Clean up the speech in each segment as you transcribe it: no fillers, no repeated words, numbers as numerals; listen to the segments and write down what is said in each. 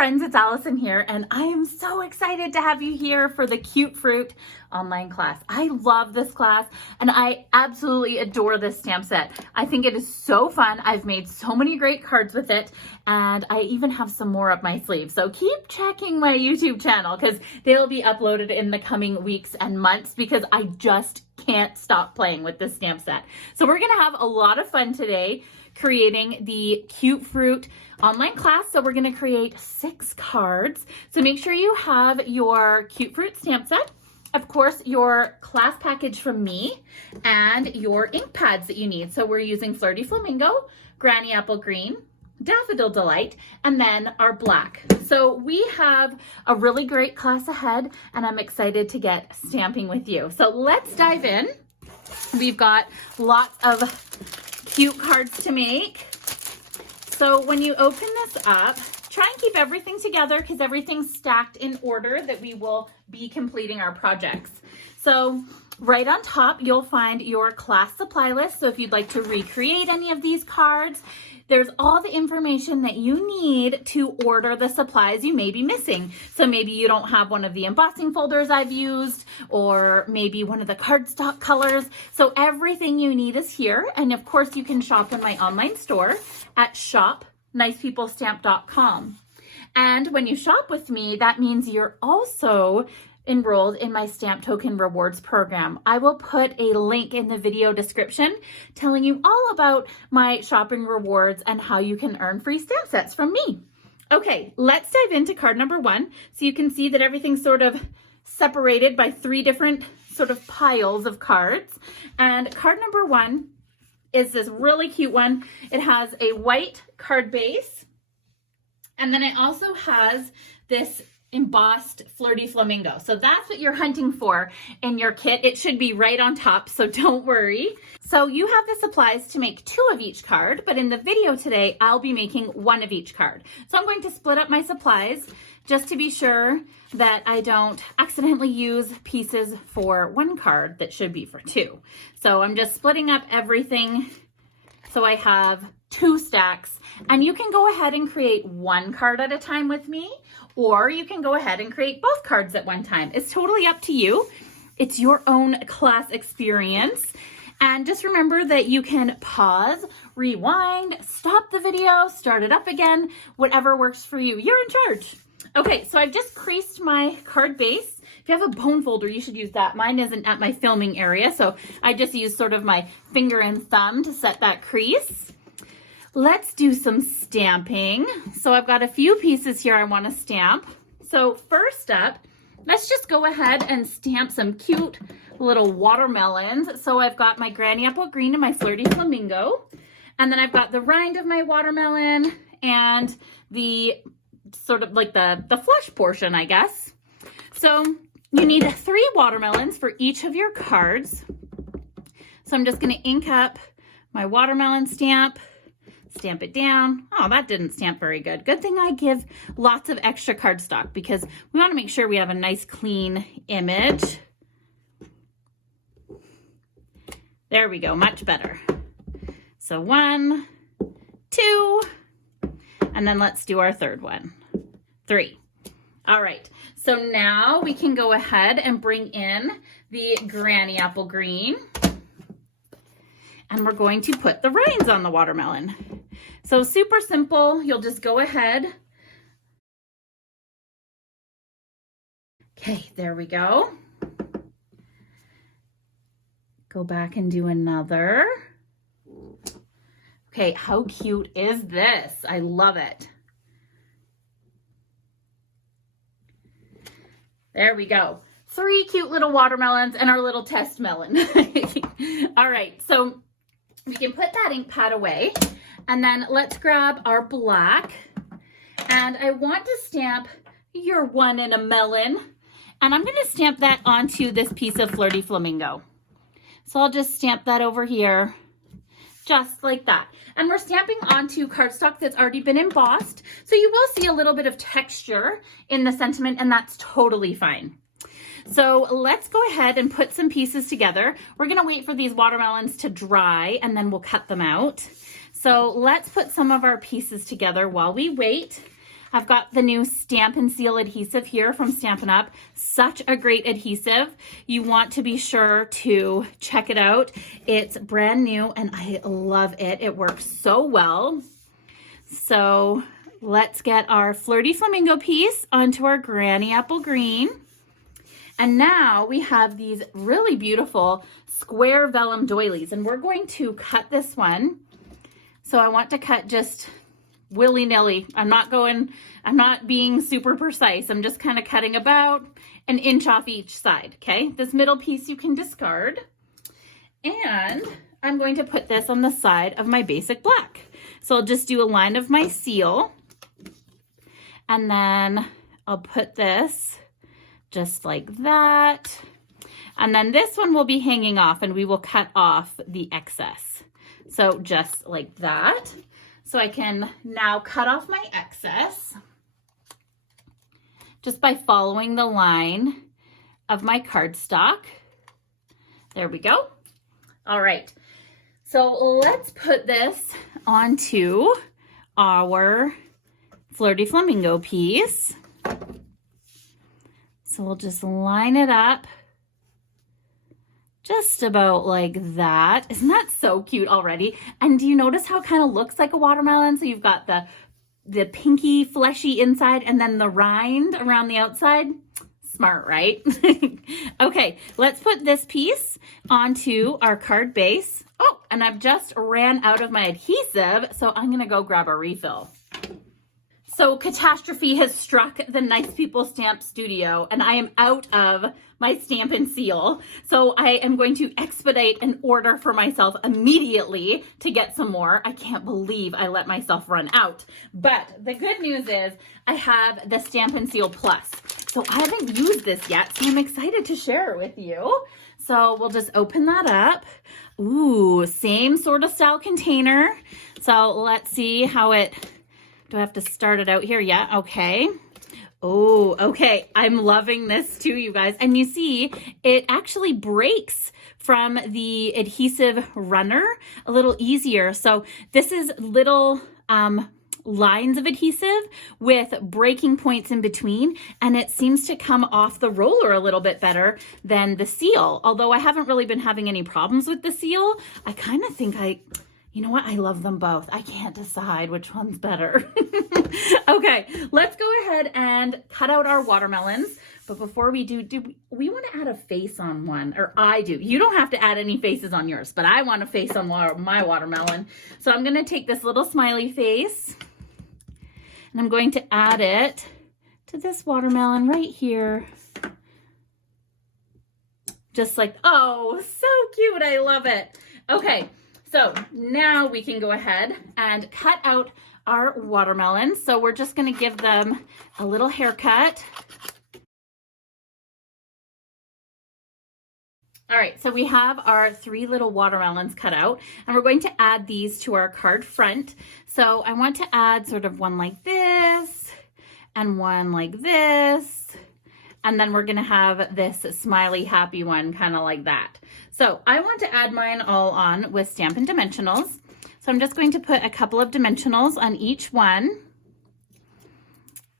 friends, it's Allison here, and I am so excited to have you here for the Cute Fruit online class. I love this class and I absolutely adore this stamp set. I think it is so fun. I've made so many great cards with it, and I even have some more up my sleeve. So keep checking my YouTube channel because they'll be uploaded in the coming weeks and months because I just can't stop playing with this stamp set. So we're gonna have a lot of fun today creating the Cute Fruit online class. So we're gonna create 6 cards. So make sure you have your Cute Fruit stamp set, of course, your class package from me, and your ink pads that you need. So we're using Flirty Flamingo, Granny Apple Green, Daffodil Delight, and then our black. So we have a really great class ahead, and I'm excited to get stamping with you. So let's dive in. We've got lots of cute cards to make. So when you open this up, try and keep everything together because everything's stacked in order that we will be completing our projects. So right on top, you'll find your class supply list. So if you'd like to recreate any of these cards, there's all the information that you need to order the supplies you may be missing. So maybe you don't have one of the embossing folders I've used, or maybe one of the cardstock colors. So everything you need is here. And of course, you can shop in my online store at shop.nicepeoplestamp.com. And when you shop with me, that means you're also enrolled in my Stamp Token Rewards program. I will put a link in the video description telling you all about my shopping rewards and how you can earn free stamp sets from me. Okay, let's dive into card number 1. So you can see that everything's sort of separated by 3 different sort of piles of cards. And card number 1 is this really cute one. It has a white card base, and then it also has this embossed Flirty Flamingo. So that's what you're hunting for in your kit. It should be right on top, so don't worry. So you have the supplies to make 2 of each card, but in the video today, I'll be making 1 of each card. So I'm going to split up my supplies just to be sure that I don't accidentally use pieces for 1 card that should be for 2. So I'm just splitting up everything so I have 2 stacks, and you can go ahead and create 1 card at a time with me, or you can go ahead and create both cards at one time. It's totally up to you. It's your own class experience. And just remember that you can pause, rewind, stop the video, start it up again, whatever works for you. You're in charge. Okay, so I've just creased my card base. If you have a bone folder, you should use that. Mine isn't at my filming area, so I just use sort of my finger and thumb to set that crease. Let's do some stamping. So I've got a few pieces here I want to stamp. So first up, let's just go ahead and stamp some cute little watermelons. So I've got my Granny Apple Green and my Flirty Flamingo. And then I've got the rind of my watermelon and the sort of like the flesh portion, I guess. So you need 3 watermelons for each of your cards. So I'm just going to ink up my watermelon stamp. Stamp it down. Oh, that didn't stamp very good. Good thing I give lots of extra cardstock because we want to make sure we have a nice clean image. There we go, much better. So 1, 2, and then let's do our third one. 3. All right, so now we can go ahead and bring in the Granny Apple Green. And we're going to put the rinds on the watermelon. So super simple. You'll just go ahead. Okay, there we go. Go back and do another. Okay, how cute is this? I love it. There we go. 3 cute little watermelons and our little test melon. All right, so we can put that ink pad away, and then let's grab our black, and I want to stamp your 1 in a melon, and I'm going to stamp that onto this piece of Flirty Flamingo. So I'll just stamp that over here, just like that. And we're stamping onto cardstock that's already been embossed, so you will see a little bit of texture in the sentiment, and that's totally fine. So let's go ahead and put some pieces together. We're gonna wait for these watermelons to dry and then we'll cut them out. So let's put some of our pieces together while we wait. I've got the new Stamp and Seal adhesive here from Stampin' Up. Such a great adhesive. You want to be sure to check it out. It's brand new and I love it. It works so well. So let's get our Flirty Flamingo piece onto our Granny Apple Green. And now we have these really beautiful square vellum doilies, and we're going to cut this one. So I want to cut just willy-nilly. I'm not being super precise. I'm just kind of cutting about an inch off each side, okay? This middle piece you can discard. And I'm going to put this on the side of my basic black. So I'll just do a line of my seal, and then I'll put this just like that. And then this one will be hanging off and we will cut off the excess. So just like that. So I can now cut off my excess just by following the line of my cardstock. There we go. All right. So let's put this onto our Flirty Flamingo piece. So we'll just line it up just about like that. Isn't that so cute already? And do you notice how it kind of looks like a watermelon? So you've got the pinky fleshy inside and then the rind around the outside. Smart, right? Okay, let's put this piece onto our card base. Oh, and I've just ran out of my adhesive, so I'm gonna go grab a refill. So catastrophe has struck the Nice People Stamp Studio and I am out of my Stamp and Seal. So I am going to expedite an order for myself immediately to get some more. I can't believe I let myself run out. But the good news is I have the Stamp and Seal Plus. So I haven't used this yet, so I'm excited to share it with you. So we'll just open that up. Ooh, same sort of style container. So let's see how it... Do I have to start it out here? Yeah, okay. Oh, okay. I'm loving this too, you guys. And you see, it actually breaks from the adhesive runner a little easier. So this is little lines of adhesive with breaking points in between, and it seems to come off the roller a little bit better than the seal. Although I haven't really been having any problems with the seal, I kind of think you know what? I love them both. I can't decide which one's better. Okay, let's go ahead and cut out our watermelons. But before we do we want to add a face on one? Or I do. You don't have to add any faces on yours, but I want a face on my watermelon. So I'm going to take this little smiley face and I'm going to add it to this watermelon right here. Just like, oh, so cute. I love it. Okay. So now we can go ahead and cut out our watermelons. So we're just going to give them a little haircut. All right, so we have our 3 little watermelons cut out, and we're going to add these to our card front. So I want to add sort of one like this and one like this. And then we're gonna have this smiley happy one kind of like that. So I want to add mine all on with Stampin' Dimensionals. So I'm just going to put a couple of dimensionals on each one.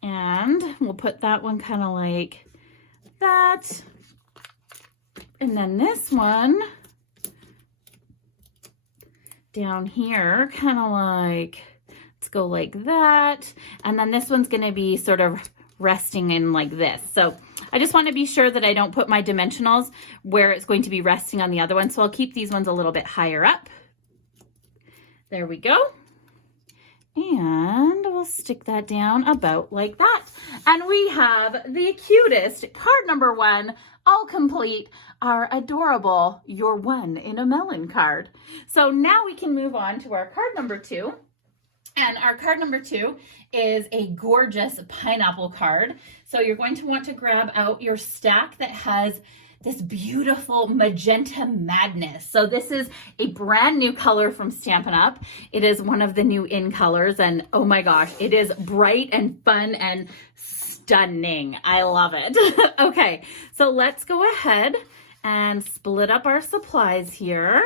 And we'll put that one kind of like that. And then this one down here, kind of like, let's go like that. And then this one's gonna be sort of resting in like this. So I just want to be sure that I don't put my dimensionals where it's going to be resting on the other one. So I'll keep these ones a little bit higher up. There we go. And we'll stick that down about like that. And we have the cutest card number 1, all complete, our adorable You're One in a Melon card. So now we can move on to our card number 2. And our card number 2 is a gorgeous pineapple card. So you're going to want to grab out your stack that has this beautiful magenta madness. So this is a brand new color from Stampin' Up. It is one of the new in colors, and oh my gosh, it is bright and fun and stunning. I love it. Okay, so let's go ahead and split up our supplies here.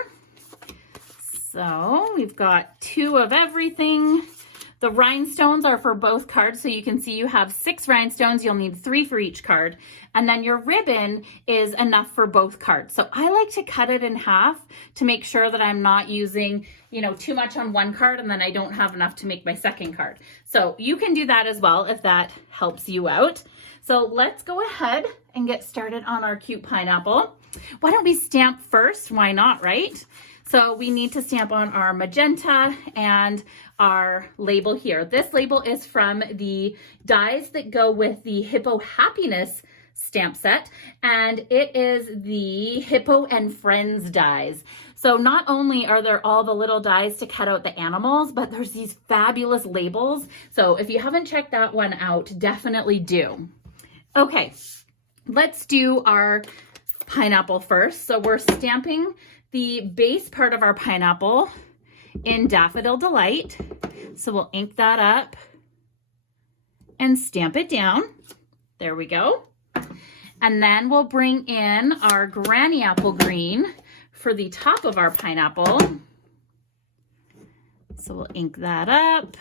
So we've got 2 of everything. The rhinestones are for both cards, so you can see you have 6 rhinestones. You'll need 3 for each card. And then your ribbon is enough for both cards. So I like to cut it in half to make sure that I'm not using, you know, too much on one card and then I don't have enough to make my second card. So you can do that as well if that helps you out. So let's go ahead and get started on our cute pineapple. Why don't we stamp first? Why not, right? So we need to stamp on our magenta and our label here. This label is from the dies that go with the Hippo Happiness stamp set, and it is the Hippo and Friends dies. So not only are there all the little dies to cut out the animals, but there's these fabulous labels. So if you haven't checked that one out, definitely do. Okay, let's do our pineapple first. So we're stamping the base part of our pineapple in Daffodil Delight. So we'll ink that up and stamp it down. There we go. And then we'll bring in our Granny Apple Green for the top of our pineapple. So we'll ink that up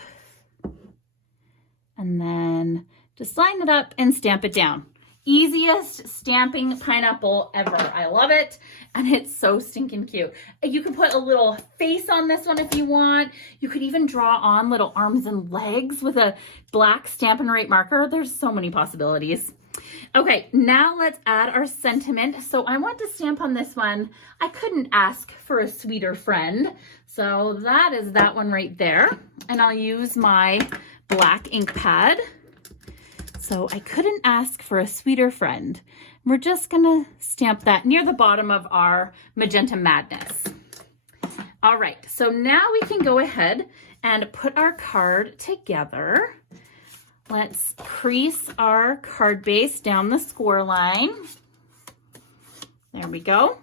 and then just line it up and stamp it down. Easiest stamping pineapple ever. I love it. And it's so stinking cute. You can put a little face on this one if you want. You could even draw on little arms and legs with a black Stampin' Up marker. There's so many possibilities. Okay, now let's add our sentiment. So I want to stamp on this one. I couldn't ask for a sweeter friend. So that is that one right there. And I'll use my black ink pad. So I couldn't ask for a sweeter friend. We're just gonna stamp that near the bottom of our Magenta Madness. All right, so now we can go ahead and put our card together. Let's crease our card base down the score line. There we go.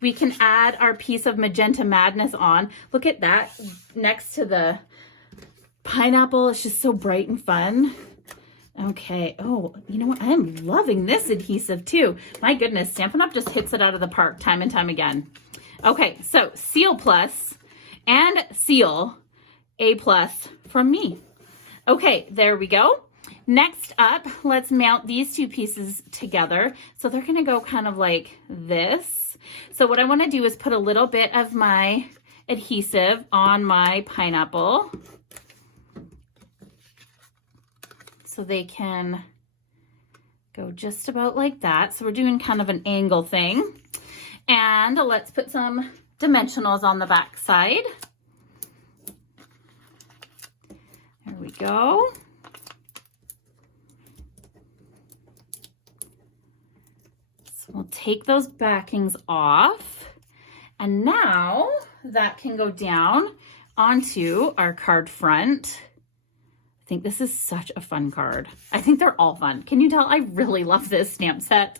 We can add our piece of Magenta Madness on. Look at that next to the pineapple. It's just so bright and fun. Okay, oh, you know what? I'm loving this adhesive too. My goodness, Stampin' Up! Just hits it out of the park time and time again. Okay, so Seal Plus and Seal A+ from me. Okay, there we go. Next up, let's mount these two pieces together. So they're gonna go kind of like this. So what I wanna do is put a little bit of my adhesive on my pineapple, so they can go just about like that. So we're doing kind of an angle thing. And let's put some dimensionals on the back side. There we go. So we'll take those backings off. And now that can go down onto our card front. I think this is such a fun card. I think they're all fun. Can you tell? I really love this stamp set.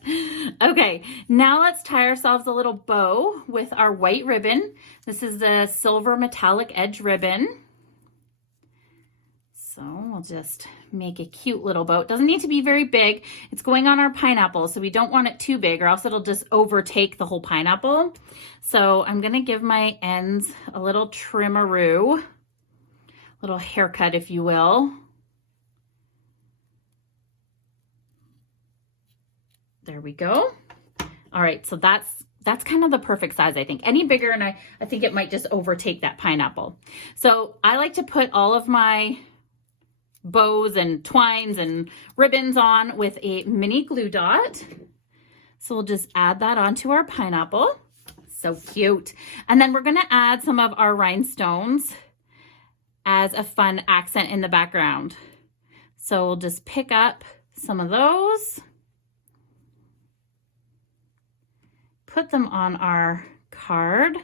Okay, now let's tie ourselves a little bow with our white ribbon. This is the silver metallic edge ribbon. So we'll just make a cute little bow. It doesn't need to be very big. It's going on our pineapple, so we don't want it too big or else it'll just overtake the whole pineapple. So I'm gonna give my ends a little trimmeroo. Little haircut, if you will. There we go. All right, so that's kind of the perfect size, I think. Any bigger, and I think it might just overtake that pineapple. So I like to put all of my bows and twines and ribbons on with a mini glue dot. So we'll just add that onto our pineapple. So cute. And then we're gonna add some of our rhinestones as a fun accent in the background. So we'll just pick up some of those, put them on our card,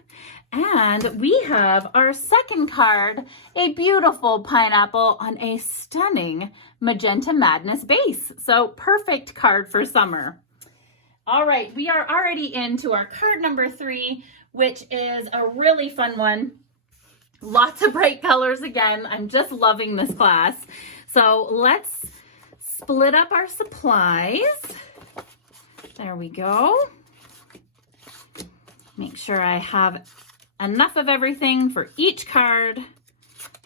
and we have our second card, a beautiful pineapple on a stunning Magenta Madness base. So perfect card for summer. All right, we are already into our card number 3, which is a really fun one. Lots of bright colors again. I'm just loving this class. So let's split up our supplies. There we go. Make sure I have enough of everything for each card.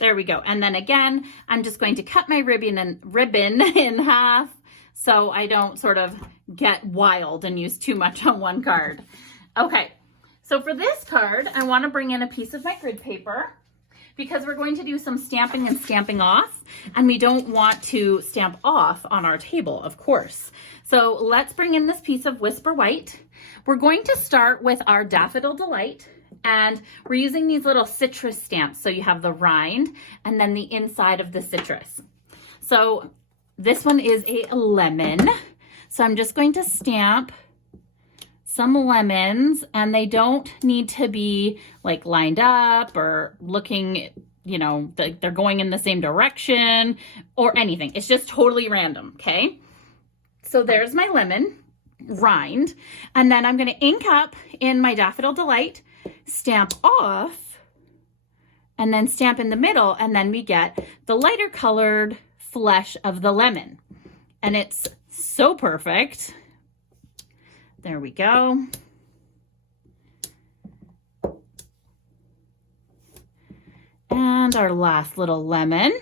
There we go. And then again, I'm just going to cut my ribbon in half so I don't sort of get wild and use too much on one card. Okay, so for this card, I want to bring in a piece of my grid paper because we're going to do some stamping and stamping off, and we don't want to stamp off on our table, of course. So let's bring in this piece of Whisper White. We're going to start with our Daffodil Delight, and we're using these little citrus stamps. So you have the rind and then the inside of the citrus. So this one is a lemon. So I'm just going to stamp some lemons, and they don't need to be like lined up or looking, you know, like they're going in the same direction or anything. It's just totally random, okay? So there's my lemon rind, and then I'm going to ink up in my Daffodil Delight, stamp off, and then stamp in the middle, and then we get the lighter colored flesh of the lemon. And it's so perfect. There we go. And our last little lemon.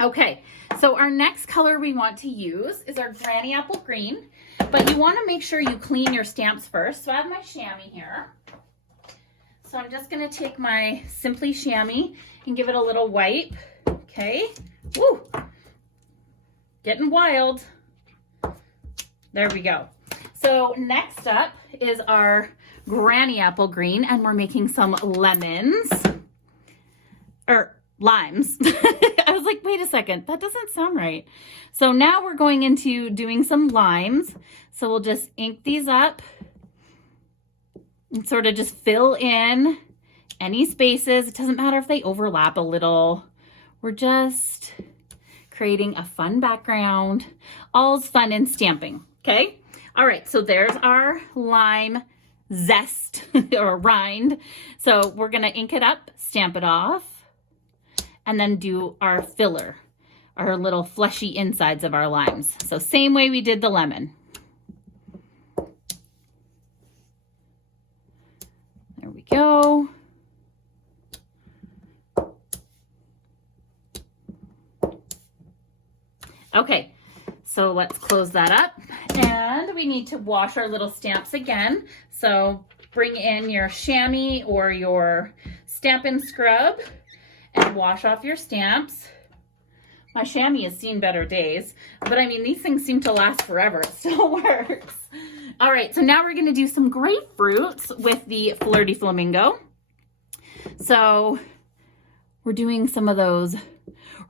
Okay, so our next color we want to use is our Granny Apple Green, but you want to make sure you clean your stamps first. So I have my chamois here. So I'm just going to take my Simply Chamois and give it a little wipe. Okay. Woo! Getting wild. There we go. So next up is our Granny Apple Green, and we're making some lemons. Or limes. I was like, wait a second, that doesn't sound right. So now we're going into doing some limes. So we'll just ink these up and sort of just fill in any spaces. It doesn't matter if they overlap a little. We're just creating a fun background. All's fun in stamping, okay? All right, so there's our lime zest or rind. So we're gonna ink it up, stamp it off, and then do our filler, our little fleshy insides of our limes. So same way we did the lemon. There we go. Okay, so let's close that up, and we need to wash our little stamps again. So bring in your chamois or your Stampin' Scrub and wash off your stamps. My chamois has seen better days, but I mean, these things seem to last forever. It still works. All right, so now we're gonna do some grapefruits with the Flirty Flamingo. So we're doing some of those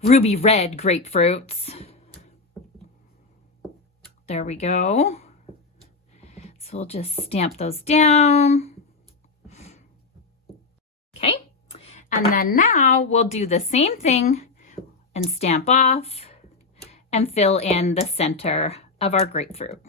ruby red grapefruits. There we go. So we'll just stamp those down. Okay. And then now we'll do the same thing and stamp off and fill in the center of our grapefruit.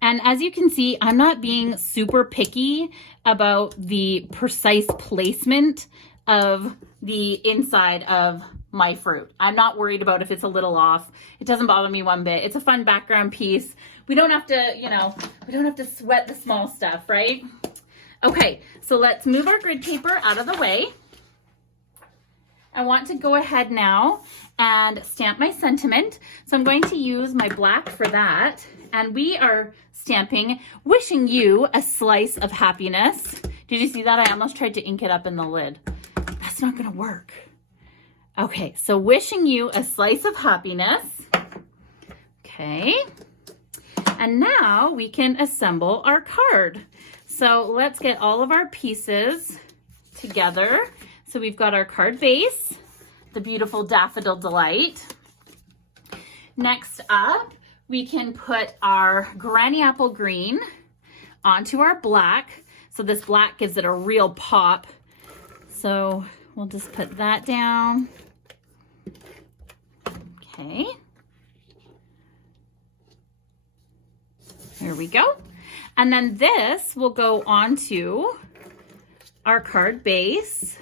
And as you can see, I'm not being super picky about the precise placement of the inside of my fruit. I'm not worried about if it's a little off. It doesn't bother me one bit. It's a fun background piece. We don't have to, you know, we don't have to sweat the small stuff, right? Okay, so let's move our grid paper out of the way. I want to go ahead now and stamp my sentiment. So I'm going to use my black for that. And we are stamping, wishing you a slice of happiness. Did you see that? I almost tried to ink it up in the lid. That's not gonna work. Okay, so wishing you a slice of happiness. Okay, and now we can assemble our card. So let's get all of our pieces together. So we've got our card base, the beautiful Daffodil Delight. Next up, we can put our Granny Apple Green onto our black. So this black gives it a real pop. So we'll just put that down. Okay. There we go. And then this will go onto our card base.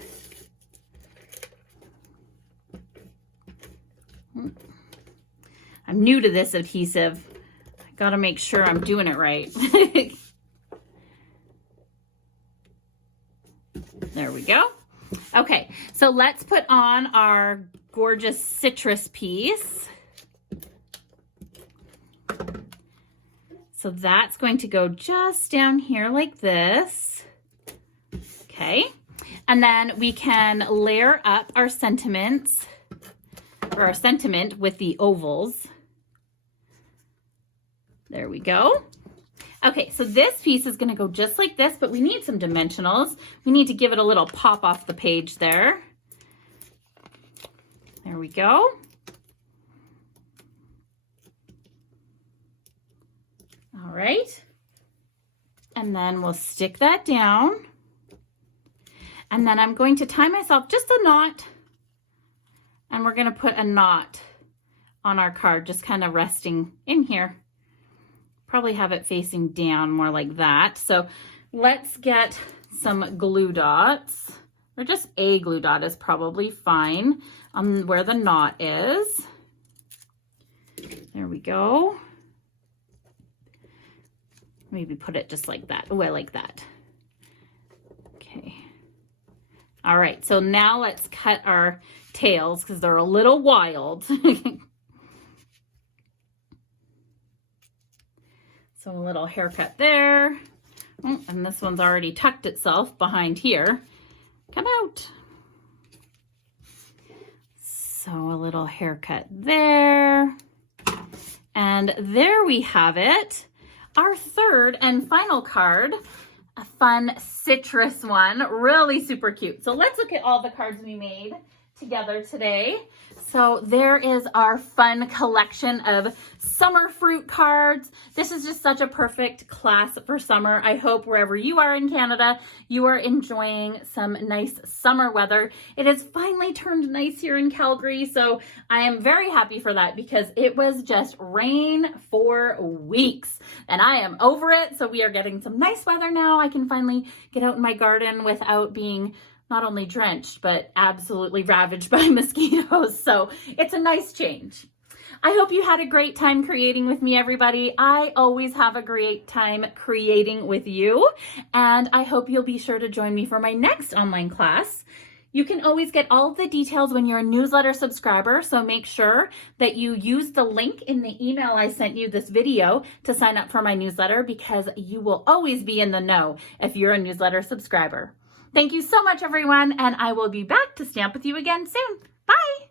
I'm new to this adhesive. I gotta make sure I'm doing it right. There we go. Okay, so let's put on our gorgeous citrus piece. So that's going to go just down here like this. Okay, and then we can layer up our sentiments, or our sentiment with the ovals. There we go. Okay, so this piece is gonna go just like this, but we need some dimensionals. We need to give it a little pop off the page there. There we go. All right. And then we'll stick that down. And then I'm going to tie myself just a knot. And we're gonna put a knot on our card, just kind of resting in here. Probably have it facing down more like that. So let's get some glue dots, or just a glue dot is probably fine where the knot is. There we go. Maybe put it just like that. Oh, I like that. Okay. All right, so now let's cut our tails because they're a little wild. So a little haircut there. Oh, and this one's already tucked itself behind here. Come out. So a little haircut there. And there we have it. Our third and final card, a fun citrus one, really super cute. So let's look at all the cards we made together today. So there is our fun collection of summer fruit cards. This is just such a perfect class for summer. I hope wherever you are in Canada, you are enjoying some nice summer weather. It has finally turned nice here in Calgary, so I am very happy for that because it was just rain for weeks and I am over it. So we are getting some nice weather now. I can finally get out in my garden without being not only drenched, but absolutely ravaged by mosquitoes. So it's a nice change. I hope you had a great time creating with me, everybody. I always have a great time creating with you. And I hope you'll be sure to join me for my next online class. You can always get all of the details when you're a newsletter subscriber. So make sure that you use the link in the email I sent you this video to sign up for my newsletter because you will always be in the know if you're a newsletter subscriber. Thank you so much, everyone, and I will be back to stamp with you again soon. Bye!